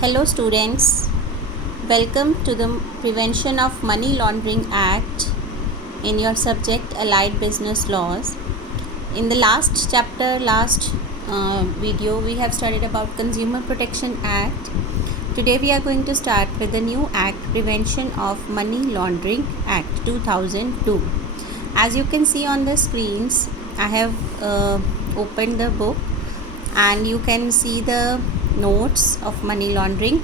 Hello students, welcome to the Prevention of Money Laundering Act in your subject Allied Business Laws. In the last chapter, video, we have studied about Consumer Protection Act. Today we are going to start with the new act, Prevention of Money Laundering Act 2002. As you can see on the screens, I have opened the book and you can see the notes of money laundering.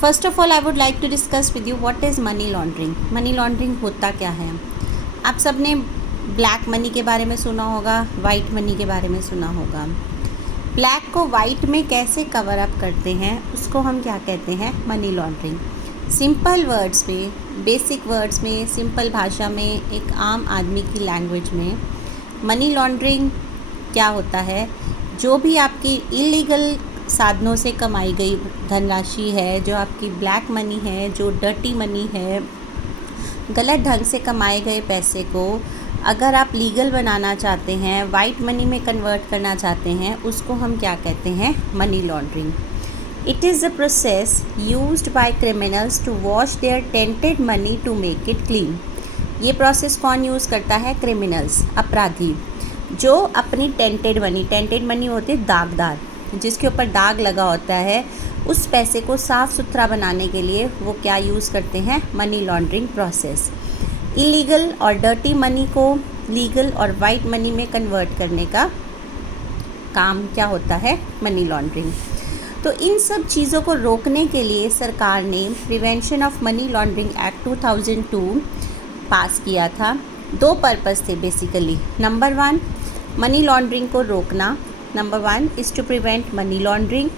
First of all, I would like to discuss with you what is money laundering. Money laundering होता क्या है? आप सब ने black money के बारे में सुना होगा, वाइट मनी के बारे में सुना होगा. ब्लैक को वाइट में कैसे कवर अप करते हैं उसको हम क्या कहते हैं? Money laundering. सिंपल वर्ड्स में, बेसिक वर्ड्स में, सिंपल भाषा में, एक आम आदमी की लैंग्वेज में मनी लॉन्ड्रिंग क्या होता है? जो भी आपकी इलीगल साधनों से कमाई गई धनराशि है, जो आपकी ब्लैक मनी है, जो डर्टी मनी है, गलत ढंग से कमाए गए पैसे को अगर आप लीगल बनाना चाहते हैं, वाइट मनी में कन्वर्ट करना चाहते हैं, उसको हम क्या कहते हैं? Money laundering. It is a process used by criminals to wash their tainted money to make it clean. ये प्रोसेस कौन यूज़ करता है? क्रिमिनल्स, अपराधी, जो अपनी टेंटेड मनी होती है दागदार, जिसके ऊपर दाग लगा होता है, उस पैसे को साफ़ सुथरा बनाने के लिए वो क्या यूज़ करते हैं? Money laundering process. इलीगल और डर्टी मनी को लीगल और वाइट मनी में कन्वर्ट करने का काम क्या होता है? Money laundering. तो इन सब चीज़ों को रोकने के लिए सरकार ने prevention of money laundering act 2002 पास किया था. दो पर्पस थे बेसिकली. नंबर 1, मनी लॉन्ड्रिंग को रोकना. Number 1 is to prevent money laundering,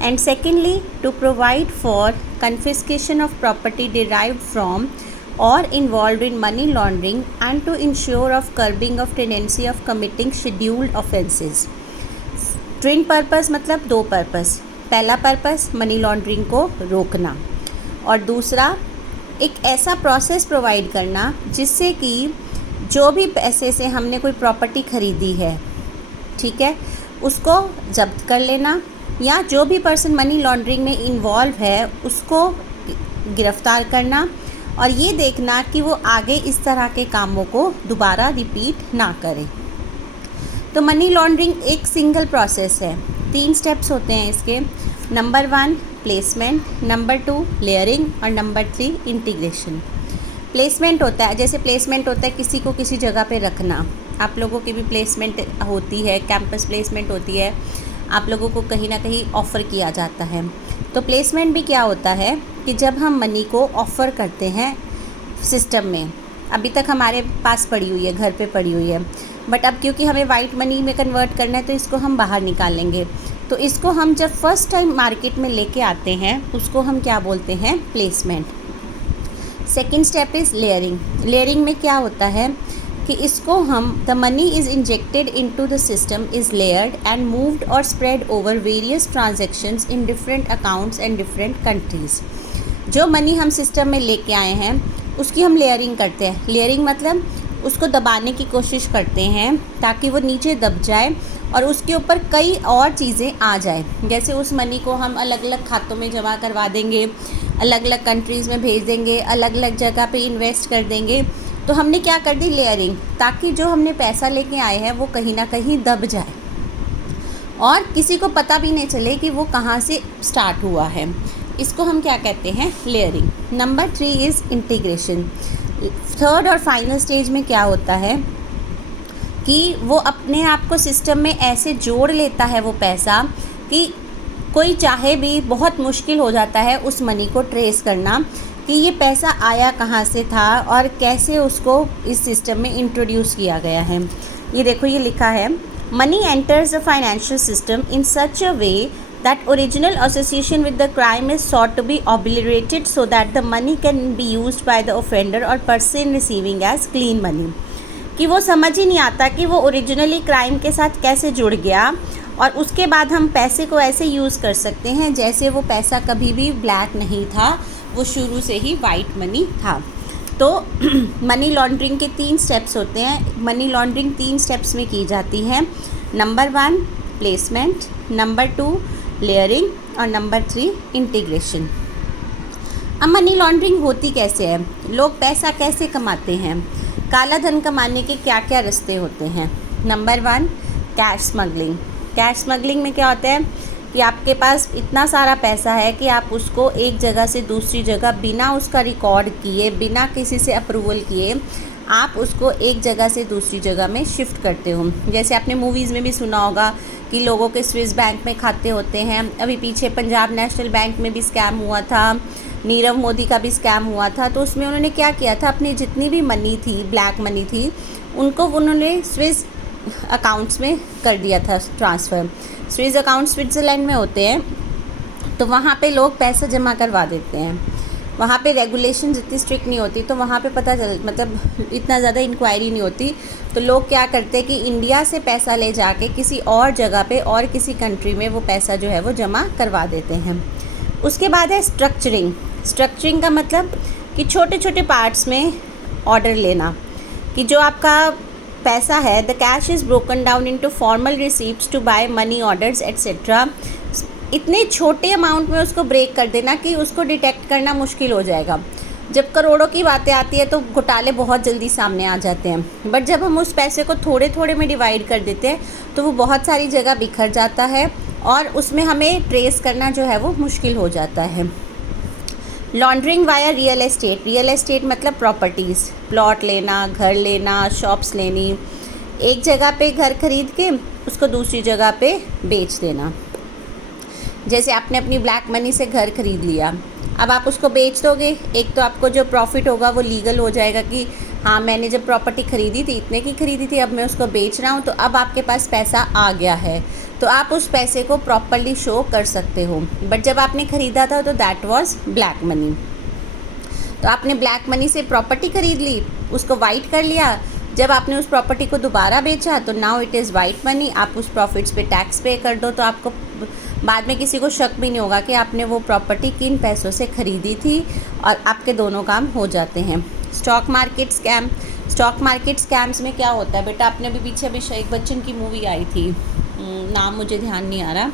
and secondly to provide for confiscation of property derived from or involved in money laundering and to ensure of curbing of tendency of committing scheduled offences. Twin purpose मतलब दो purpose. पहला purpose money laundering को रोकना और दूसरा एक ऐसा process provide करना जिससे कि जो भी पैसे से हमने कोई प्रॉपर्टी खरीदी है, ठीक है, उसको जब्त कर लेना, या जो भी पर्सन मनी लॉन्ड्रिंग में इन्वॉल्व है उसको गिरफ़्तार करना और ये देखना कि वो आगे इस तरह के कामों को दोबारा रिपीट ना करे. तो मनी लॉन्ड्रिंग एक सिंगल प्रोसेस है. 3 स्टेप्स होते हैं इसके. नंबर 1 प्लेसमेंट, नंबर 2 लेयरिंग और नंबर 3 इंटीग्रेशन. प्लेसमेंट होता है, जैसे प्लेसमेंट होता है किसी को किसी जगह पे रखना. आप लोगों की भी प्लेसमेंट होती है, कैंपस प्लेसमेंट होती है, आप लोगों को कहीं ना कहीं ऑफ़र किया जाता है. तो प्लेसमेंट भी क्या होता है कि जब हम मनी को ऑफ़र करते हैं सिस्टम में, अभी तक हमारे पास पड़ी हुई है, घर पे पड़ी हुई है, बट अब क्योंकि हमें वाइट मनी में कन्वर्ट करना है तो इसको हम बाहर निकालेंगे. तो इसको हम जब फर्स्ट टाइम मार्केट में लेके आते हैं उसको हम क्या बोलते हैं? Placement. Second step is layering. Layering में क्या होता है कि इसको हम the money is injected into the system is layered and moved और spread over various transactions in different accounts and different countries. जो मनी हम सिस्टम में लेके आए हैं उसकी हम लेयरिंग करते हैं. लेयरिंग मतलब उसको दबाने की कोशिश करते हैं ताकि वो नीचे दब जाए और उसके ऊपर कई और चीज़ें आ जाए. जैसे उस मनी को हम अलग अलग खातों में जमा करवा देंगे, अलग अलग कंट्रीज़ में भेज देंगे, अलग अलग जगह पे इन्वेस्ट कर देंगे. तो हमने क्या कर दी? लेयरिंग, ताकि जो हमने पैसा लेके आए हैं वो कहीं ना कहीं दब जाए और किसी को पता भी नहीं चले कि वो कहाँ से स्टार्ट हुआ है. इसको हम क्या कहते हैं? Layering. Number 3 is integration. Third और फाइनल स्टेज में क्या होता है कि वो अपने आप को सिस्टम में ऐसे जोड़ लेता है वो पैसा कि कोई चाहे भी बहुत मुश्किल हो जाता है उस मनी को ट्रेस करना कि ये पैसा आया कहाँ से था और कैसे उसको इस सिस्टम में इंट्रोड्यूस किया गया है. ये देखो, ये लिखा है, money enters the financial system in such a way that original association with the crime is sought to be obliterated so that the money can be used by the offender और person receiving as clean money. कि वो समझ ही नहीं आता कि वो originally crime के साथ कैसे जुड़ गया और उसके बाद हम पैसे को ऐसे यूज़ कर सकते हैं जैसे वो पैसा कभी भी ब्लैक नहीं था, वो शुरू से ही वाइट मनी था. तो मनी लॉन्ड्रिंग के 3 स्टेप्स होते हैं. मनी लॉन्ड्रिंग 3 स्टेप्स में की जाती है. नंबर 1 प्लेसमेंट, नंबर 2 लेयरिंग और नंबर 3 इंटीग्रेशन। अब मनी लॉन्ड्रिंग होती कैसे है, लोग पैसा कैसे कमाते हैं, काला धन कमाने के क्या क्या रास्ते होते हैं। Number 1 cash smuggling. Cash smuggling में क्या होता है कि आपके पास इतना सारा पैसा है कि आप उसको एक जगह से दूसरी जगह बिना उसका रिकॉर्ड किए, बिना किसी से अप्रूवल किए आप उसको एक जगह से दूसरी जगह में शिफ्ट करते हो। जैसे आपने मूवीज़ में भी सुना होगा कि लोगों के स्विस बैंक में खाते होते हैं। अभी पीछे पंजाब नेशनल बैंक में भी स्कैम हुआ था, नीरव मोदी का भी स्कैम हुआ था। तो उसमें उन्होंने क्या किया था, अपनी जितनी भी मनी थी, ब्लैक मनी थी, उनको उन्होंने स्विस अकाउंट्स में कर दिया था ट्रांसफ़र। स्विस अकाउंट स्विट्ज़रलैंड में होते हैं, तो वहाँ पे लोग पैसा जमा करवा देते हैं। वहाँ पे रेगुलेशन इतनी स्ट्रिक्ट नहीं होती, तो वहाँ पे पता चल मतलब इतना ज़्यादा इंक्वायरी नहीं होती। तो लोग क्या करते हैं कि इंडिया से पैसा ले जाके किसी और जगह पे और किसी कंट्री में वो पैसा जो है वो जमा करवा देते हैं। उसके बाद है स्ट्रक्चरिंग। स्ट्रक्चरिंग का मतलब कि छोटे छोटे पार्ट्स में ऑर्डर लेना, कि जो आपका पैसा है, the cash is broken down into formal receipts to buy money orders etcetera. इतने छोटे अमाउंट में उसको ब्रेक कर देना कि उसको डिटेक्ट करना मुश्किल हो जाएगा। जब करोड़ों की बातें आती है तो घोटाले बहुत जल्दी सामने आ जाते हैं, बट जब हम उस पैसे को थोड़े थोड़े में डिवाइड कर देते हैं तो वो बहुत सारी जगह बिखर जाता है और उसमें हमें ट्रेस करना जो है वो मुश्किल हो जाता है। Laundering via real estate. Real estate मतलब प्रॉपर्टीज़, प्लॉट लेना, घर लेना, शॉप्स लेनी। एक जगह पे घर खरीद के उसको दूसरी जगह पे बेच देना। जैसे आपने अपनी ब्लैक मनी से घर खरीद लिया, अब आप उसको बेच दोगे, एक तो आपको जो प्रॉफिट होगा वो लीगल हो जाएगा कि हाँ मैंने जब प्रॉपर्टी ख़रीदी थी इतने की ख़रीदी थी, अब मैं उसको बेच रहा हूँ, तो अब आपके पास पैसा आ गया है, तो आप उस पैसे को प्रॉपर्ली शो कर सकते हो। बट जब आपने ख़रीदा था तो दैट वाज ब्लैक मनी। तो आपने ब्लैक मनी से प्रॉपर्टी ख़रीद ली, उसको वाइट कर लिया, जब आपने उस प्रॉपर्टी को दोबारा बेचा तो now it is white money, आप उस प्रॉफिट्स पे टैक्स पे कर दो, तो आपको बाद में किसी को शक भी नहीं होगा कि आपने वो प्रॉपर्टी किन पैसों से ख़रीदी थी, और आपके दोनों काम हो जाते हैं। Stock market scam. Stock market scams में क्या होता है बेटा, आपने अभी पीछे अभिषेक बच्चन की मूवी आई थी, नाम मुझे ध्यान नहीं आ रहा,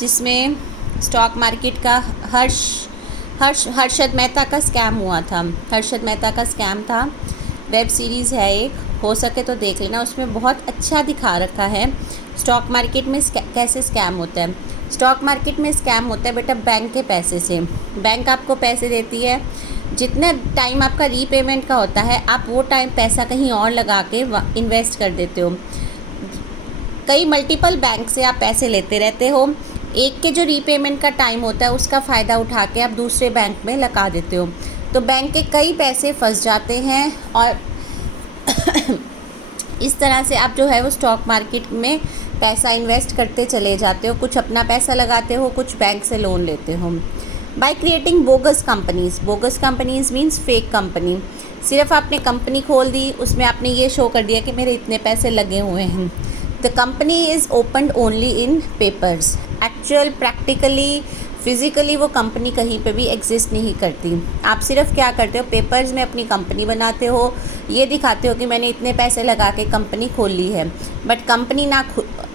जिसमें स्टॉक मार्केट का हर्षद मेहता का स्कैम हुआ था। हर्षद मेहता का स्कैम था, वेब सीरीज़ है एक, हो सके तो देख लेना, उसमें बहुत अच्छा दिखा रखा है स्टॉक मार्केट में कैसे स्कैम होता है। स्टॉक मार्केट में स्कैम होता है बेटा बैंक के पैसे से। बैंक आपको पैसे देती है, जितना टाइम आपका रीपेमेंट का होता है आप वो टाइम पैसा कहीं और लगा के इन्वेस्ट कर देते हो। कई मल्टीपल बैंक से आप पैसे लेते रहते हो, एक के जो रीपेमेंट का टाइम होता है उसका फ़ायदा उठा के आप दूसरे बैंक में लगा देते हो, तो बैंक के कई पैसे फंस जाते हैं और इस तरह से आप जो है वो स्टॉक मार्केट में पैसा इन्वेस्ट करते चले जाते हो, कुछ अपना पैसा लगाते हो, कुछ बैंक से लोन लेते हो। By creating bogus companies. Bogus companies means fake company. सिर्फ आपने कंपनी खोल दी, उसमें आपने ये शो कर दिया कि मेरे इतने पैसे लगे हुए हैं। The company is opened only in papers. Actual practically physically वो कंपनी कहीं पे भी एग्जिस्ट नहीं करती। आप सिर्फ क्या करते हो, पेपर्स में अपनी कंपनी बनाते हो, ये दिखाते हो कि मैंने इतने पैसे लगा के कंपनी खोल ली है, बट कंपनी ना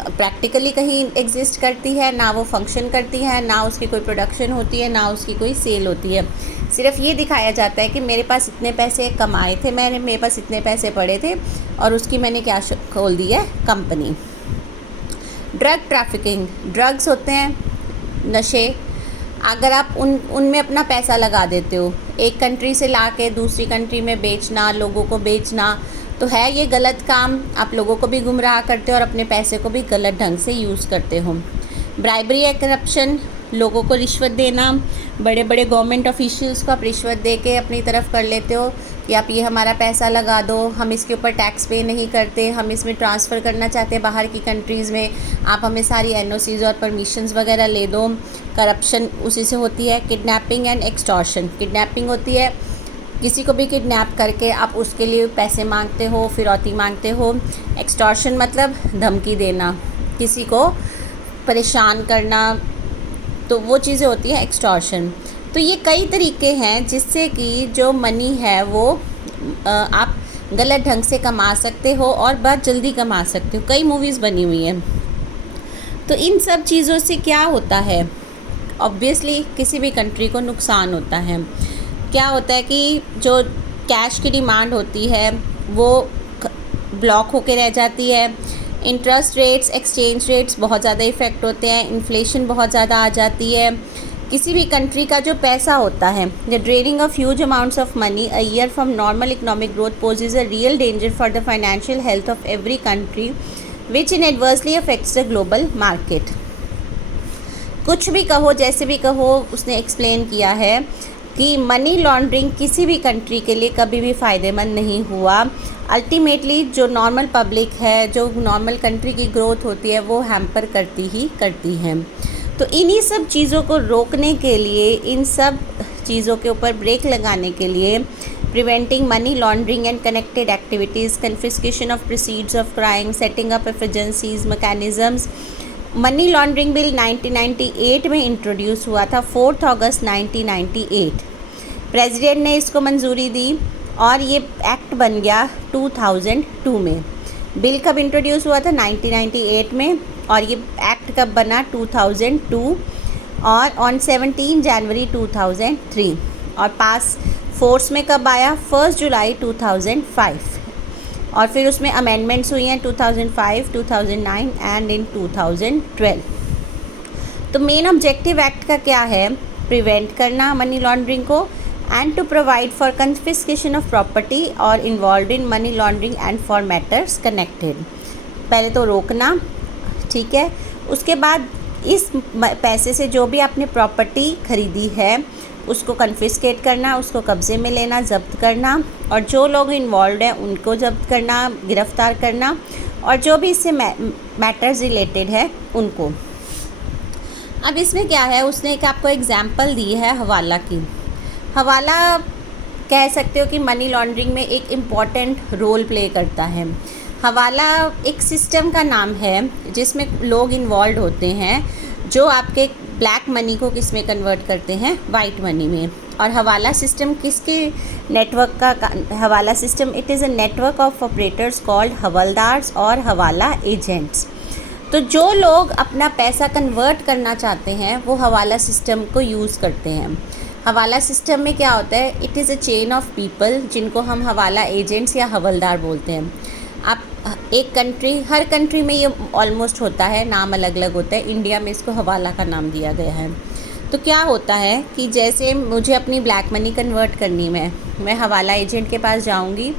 प्रैक्टिकली कहीं एग्जिस्ट करती है, ना वो फंक्शन करती है, ना उसकी कोई प्रोडक्शन होती है, ना उसकी कोई सेल होती है। सिर्फ ये दिखाया जाता है कि मेरे पास इतने पैसे कमाए थे, मेरे पास इतने पैसे पड़े थे और उसकी मैंने क्या खोल दी है, कंपनी। Drug trafficking. ड्रग्स होते हैं नशे, अगर आप उनमें अपना पैसा लगा देते हो, एक कंट्री से ला के दूसरी कंट्री में बेचना, लोगों को बेचना, तो है ये गलत काम। आप लोगों को भी गुमराह करते हो और अपने पैसे को भी गलत ढंग से यूज़ करते हो। ब्राइबरी या करप्शन, लोगों को रिश्वत देना, बड़े बड़े गवर्नमेंट ऑफिशियल्स को आप रिश्वत दे के अपनी तरफ कर लेते हो कि आप ये हमारा पैसा लगा दो, हम इसके ऊपर टैक्स पे नहीं करते, हम इसमें ट्रांसफ़र करना चाहते हैं बाहर की कंट्रीज़ में, आप हमें सारी एनओसीज़ और परमिशंस वगैरह ले दो। करप्शन उसी से होती है। Kidnapping and extortion. किडनैपिंग होती है किसी को भी किडनैप करके आप उसके लिए पैसे मांगते हो, फिरौती मांगते हो। एक्सटॉर्शन मतलब धमकी देना, किसी को परेशान करना, तो वो चीज़ें होती है एक्सटॉर्शन। तो ये कई तरीके हैं जिससे कि जो मनी है वो आप गलत ढंग से कमा सकते हो और बहुत जल्दी कमा सकते हो। कई मूवीज़ बनी हुई हैं। तो इन सब चीज़ों से क्या होता है, ऑब्वियसली किसी भी कंट्री को नुकसान होता है। क्या होता है कि जो कैश की डिमांड होती है वो ब्लॉक होके रह जाती है, इंटरेस्ट रेट्स, एक्सचेंज रेट्स बहुत ज़्यादा इफ़ेक्ट होते हैं, इन्फ्लेशन बहुत ज़्यादा आ जाती है। किसी भी कंट्री का जो पैसा होता है, the draining of huge amounts of money a year from normal economic growth possess a real danger for the financial health of every country which in adversely affects the global market. कुछ भी कहो, जैसे भी कहो, उसने explain किया है कि मनी लॉन्ड्रिंग किसी भी कंट्री के लिए कभी भी फ़ायदेमंद नहीं हुआ। अल्टीमेटली जो नॉर्मल पब्लिक है, जो नॉर्मल कंट्री की ग्रोथ होती है, वो हैम्पर करती ही करती है। तो इन्हीं सब चीज़ों को रोकने के लिए, इन सब चीज़ों के ऊपर ब्रेक लगाने के लिए, preventing money laundering and connected activities, confiscation of proceeds of crime, setting up efficiencies mechanisms, money laundering bill 1998 में इंट्रोड्यूस हुआ था, 4 अगस्त 1998। प्रेसिडेंट ने इसको मंजूरी दी और ये एक्ट बन गया 2002 में। बिल कब इंट्रोड्यूस हुआ था? 1998 में, और ये एक्ट कब बना? 2002, और ऑन 17 जनवरी 2003। और पास फोर्स में कब आया? 1 जुलाई 2005। और फिर उसमें अमेंडमेंट्स हुई हैं 2005, 2009 एंड इन 2012। तो मेन ऑब्जेक्टिव एक्ट का क्या है? प्रिवेंट करना मनी लॉन्ड्रिंग को, and to provide for confiscation of property और involve in money laundering and for matters connected. पहले तो रोकना, ठीक है। उसके बाद इस पैसे से जो भी आपने प्रॉपर्टी खरीदी है उसको कन्फिस्केट करना, उसको कब्ज़े में लेना, ज़ब्त करना, और जो लोग इन्वॉल्व हैं उनको ज़ब्त करना, गिरफ़्तार करना, और जो भी इससे मैटर्स रिलेटेड है उनको। अब इसमें क्या है, उसने एक आपको एग्जांपल दी है हवाला की। हवाला कह सकते हो कि मनी लॉन्ड्रिंग में एक इम्पॉर्टेंट रोल प्ले करता है। हवाला एक सिस्टम का नाम है जिसमें लोग इन्वॉल्व होते हैं जो आपके ब्लैक मनी को किस में कन्वर्ट करते हैं? वाइट मनी में। और हवाला सिस्टम किसके नेटवर्क का hawala system? It is a network of operators called hawaldars और हवाला एजेंट्स। तो जो लोग अपना पैसा कन्वर्ट करना चाहते हैं वो हवाला सिस्टम को यूज़ करते हैं। हवाला सिस्टम में क्या होता है? It is a chain of people जिनको हम हवाला एजेंट्स या हवलदार बोलते हैं। आप एक कंट्री, हर कंट्री में ये ऑलमोस्ट होता है, नाम अलग अलग होता है। इंडिया में इसको हवाला का नाम दिया गया है। तो क्या होता है कि जैसे मुझे अपनी ब्लैक मनी कन्वर्ट करनी है, मैं हवाला एजेंट के पास जाऊंगी,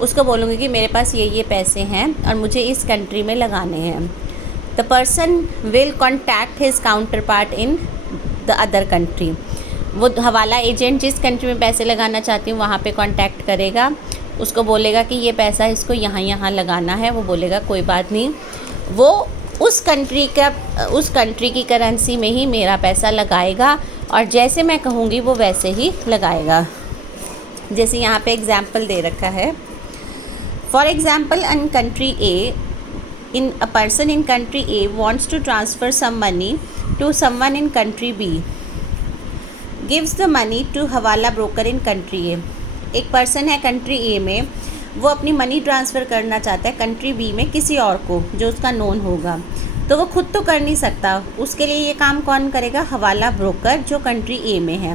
उसको बोलूँगी कि मेरे पास ये पैसे हैं और मुझे इस कंट्री में लगाने हैं। The person will contact his counter part in the other country. वो हवाला एजेंट जिस कंट्री में पैसे लगाना चाहती हूँ वहाँ पे कांटेक्ट करेगा, उसको बोलेगा कि ये पैसा इसको यहाँ लगाना है। वो बोलेगा कोई बात नहीं, वो उस कंट्री की करेंसी में ही मेरा पैसा लगाएगा और जैसे मैं कहूँगी वो वैसे ही लगाएगा। जैसे यहाँ पे एग्जाम्पल दे रखा है, for example in country A, a person in country A wants to transfer some money to someone in country B, gives the money to हवाला broker in country A। एक पर्सन है कंट्री ए में, वो अपनी money transfer करना चाहता है country B में किसी और को जो उसका नोन होगा। तो वो खुद तो कर नहीं सकता, उसके लिए ये काम कौन करेगा? हवाला ब्रोकर जो कंट्री ए में है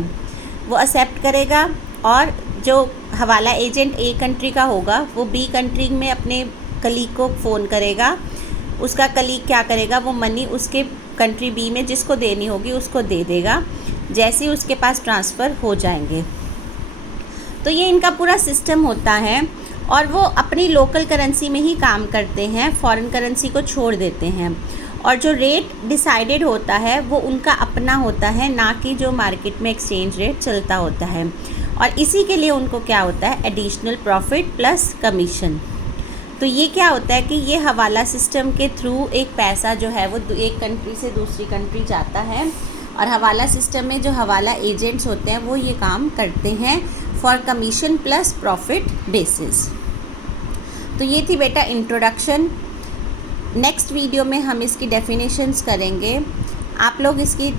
वो एक्सेप्ट करेगा, और जो हवाला एजेंट ए कंट्री का होगा वो बी कंट्री में अपने कलीग को फ़ोन करेगा। उसका कलीग क्या करेगा? वो मनी उसके कंट्री बी में जिसको देनी होगी उसको दे देगा, जैसे ही उसके पास ट्रांसफ़र हो जाएंगे। तो ये इनका पूरा सिस्टम होता है और वो अपनी लोकल करेंसी में ही काम करते हैं, फॉरेन करेंसी को छोड़ देते हैं। और जो रेट डिसाइडेड होता है वो उनका अपना होता है, ना कि जो मार्केट में एक्सचेंज रेट चलता होता है। और इसी के लिए उनको क्या होता है? Additional profit plus commission. तो ये क्या होता है कि ये हवाला सिस्टम के थ्रू एक पैसा जो है वो एक कंट्री से दूसरी कंट्री जाता है, और हवाला सिस्टम में जो हवाला एजेंट्स होते हैं वो ये काम करते हैं for commission plus profit basis. तो ये थी बेटा इंट्रोडक्शन। नेक्स्ट वीडियो में हम इसकी डेफिनेशंस करेंगे। आप लोग इसकी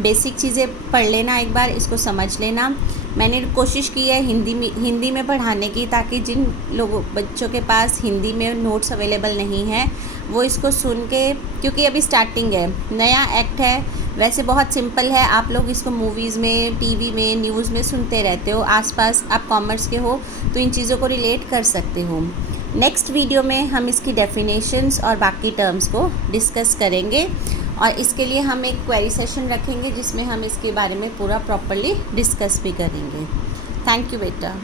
बेसिक चीज़ें पढ़ लेना, एक बार इसको समझ लेना। मैंने कोशिश की है हिंदी में पढ़ाने की, ताकि जिन लोगों बच्चों के पास हिंदी में नोट्स अवेलेबल नहीं है वो इसको सुन के, क्योंकि अभी स्टार्टिंग है, नया एक्ट है, वैसे बहुत सिंपल है। आप लोग इसको मूवीज़ में, टीवी में, न्यूज़ में सुनते रहते हो, आसपास आप कॉमर्स के हो तो इन चीज़ों को रिलेट कर सकते हो। नेक्स्ट वीडियो में हम इसकी डेफिनेशंस और बाकी टर्म्स को डिस्कस करेंगे, और इसके लिए हम एक क्वेरी सेशन रखेंगे जिसमें हम इसके बारे में पूरा प्रॉपर्ली डिस्कस भी करेंगे। थैंक यू बेटा।